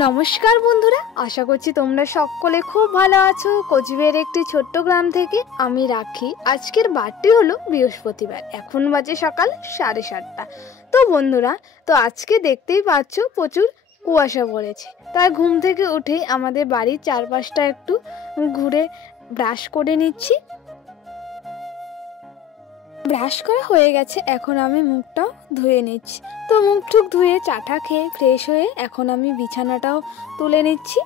নমস্কার বন্ধুরা, আশা করছি তোমরা সকলে খুব ভালো আছো। কোচবিহারের একটি ছোট্ট গ্রাম থেকে আমি রাখি। আজকের বারটি হলো বৃহস্পতিবার, এখন বাজে সকাল 7:30। তো বন্ধুরা, তো আজকে দেখতেই পাচ্ছ প্রচুর কুয়াশা পড়েছে। তাই ঘুম থেকে উঠেই আমাদের বাড়ির চারপাশটা একটু ঘুরে ব্রাশ করে নিচ্ছি। ব্রাশ করা হয়ে গেছে, এখন আমি মুখটাও ধুয়ে নিচ্ছি। তো মুখ টুক ধুয়ে চাটা খেয়ে ফ্রেশ হয়ে এখন আমি বিছানাটাও তুলে নিচ্ছি।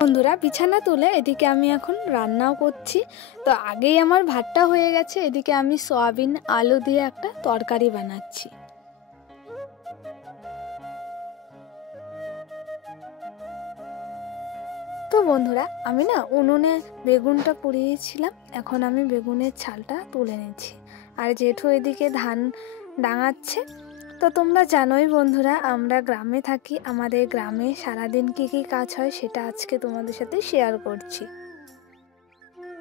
বন্ধুরা, বিছানা তুলে এদিকে আমি এখন রান্নাও করছি। তো আগেই আমার ভাতটা হয়ে গেছে, এদিকে আমি সয়াবিন আলু দিয়ে একটা তরকারি বানাচ্ছি। তো বন্ধুরা, আমি না উনুনে বেগুনটা পুড়িয়েছিলাম, এখন আমি বেগুনের ছালটা তুলে নিচ্ছি। আর জেঠু এদিকে ধান ডাঙাচ্ছে। তো তোমরা জানোই বন্ধুরা, আমরা গ্রামে থাকি, আমাদের গ্রামে সারাদিন কী কী কাজ হয় সেটা আজকে তোমাদের সাথে শেয়ার করছি।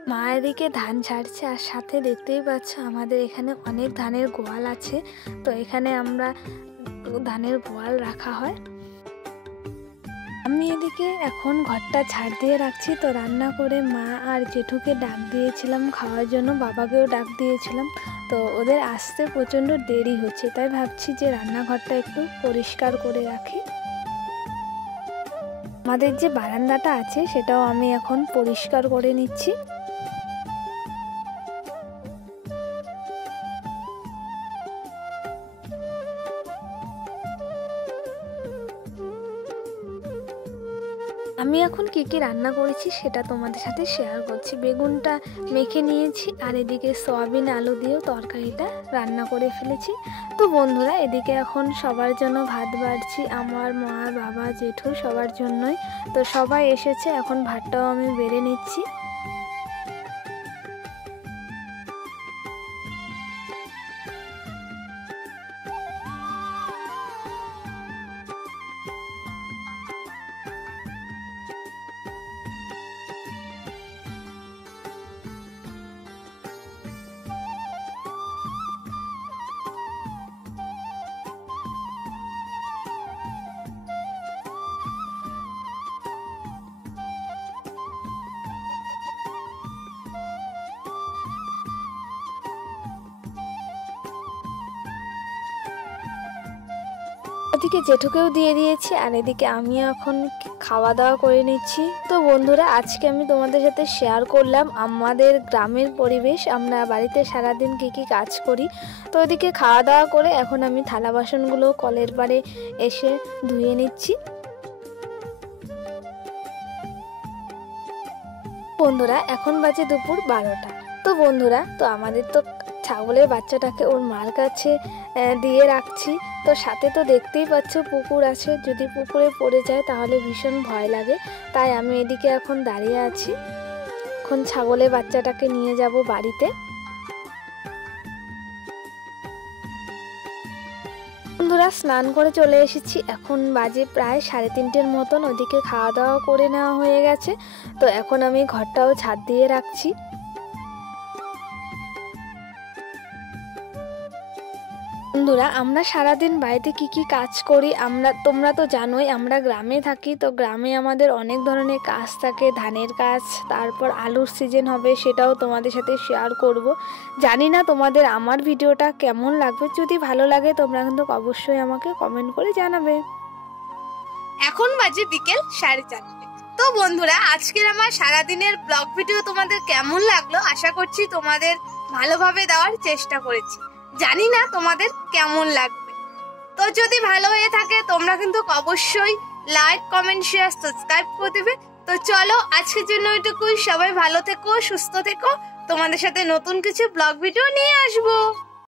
মা এদিকে ধান ছাড়ছে, আর সাথে দেখতেই পাচ্ছ আমাদের এখানে অনেক ধানের গোয়াল আছে। তো এখানে আমরা ধানের গোয়াল রাখা হয়। আমি এদিকে এখন ঘরটা ঝাড় দিয়ে রাখছি। তো রান্না করে মা আর জেঠুকে ডাক দিয়েছিলাম খাওয়ার জন্য, বাবাকেও ডাক দিয়েছিলাম। তো ওদের আসতে প্রচণ্ড দেরি হচ্ছে, তাই ভাবছি যে রান্নাঘরটা একটু পরিষ্কার করে রাখি। আমাদের যে বারান্দাটা আছে সেটাও আমি এখন পরিষ্কার করে নিচ্ছি। আমি এখন কি কি রান্না করেছি সেটা তোমাদের সাথে শেয়ার করছি। বেগুনটা মেখে নিয়েছি, আর এদিকে সয়াবিন আলু দিয়েও তরকারিটা রান্না করে ফেলেছি। তো বন্ধুরা, এদিকে এখন সবার জন্য ভাত বাড়ছি, আমার মা, বাবা, জেঠু সবার জন্যই। তো সবাই এসেছে, এখন ভাতটাও আমি বেড়ে নিচ্ছি। ওদিকে জেঠুকেও দিয়ে দিয়েছি, আর এদিকে আমি এখন খাওয়া দাওয়া করে নিচ্ছি। তো বন্ধুরা, আজকে আমি তোমাদের সাথে শেয়ার করলাম আমাদের গ্রামের পরিবেশ, আমরা বাড়িতে সারাদিন কি কি কাজ করি। তো ওদিকে খাওয়া দাওয়া করে এখন আমি থালা বাসনগুলো কলের পাড়ে এসে ধুয়ে নিচ্ছি। বন্ধুরা, এখন বাজে দুপুর 12টা। তো বন্ধুরা, তো আমাদের তো ছাগলের বাচ্চাটাকে ওর মার কাছে দিয়ে রাখছি। তো সাথে তো দেখতেই পাচ্ছ পুকুর আছে, যদি পুকুরে পড়ে যায় তাহলে ভীষণ ভয় লাগে। তাই আমি এদিকে এখন দাঁড়িয়ে আছি, এখন ছাগলের বাচ্চাটাকে নিয়ে যাব বাড়িতে। বন্ধুরা, স্নান করে চলে এসেছি, এখন বাজে প্রায় 3:30 মতন। ওদিকে খাওয়া দাওয়া করে নেওয়া হয়ে গেছে। তো এখন আমি ঘরটাও ঝাড় দিয়ে রাখছি। বন্ধুরা, আমরা সারাদিন বাড়িতে কি কি কাজ করি তোমরা তো জানোই, আমরা গ্রামে থাকি। তো গ্রামে আমাদের অনেক ধরনের কাজ থাকে, ধানের কাজ, তারপর আলুর সিজন হবে, সেটাও তোমাদের সাথে শেয়ার করব। জানি না তোমাদের আমার ভিডিওটা কেমন লাগবে, যদি ভালো লাগে তোমরা কিন্তু অবশ্যই আমাকে কমেন্ট করে জানাবে। এখন বাজে বিকেল 4:30। তো বন্ধুরা, আজকের আমার সারাদিনের ব্লগ ভিডিও তোমাদের কেমন লাগলো, আশা করছি তোমাদের ভালোভাবে দেওয়ার চেষ্টা করেছি। জানি না তোমাদের কেমন লাগবে। তো যদি ভালো হয়ে থাকে তোমরা কিন্তু অবশ্যই লাইক, কমেন্ট, শেয়ার, সাবস্ক্রাইব করে দেবে। তো চলো, আজকের জন্য এটুকুই। সবাই ভালো থেকো, সুস্থ থেকো। তোমাদের সাথে নতুন কিছু ব্লগ ভিডিও নিয়ে আসবো।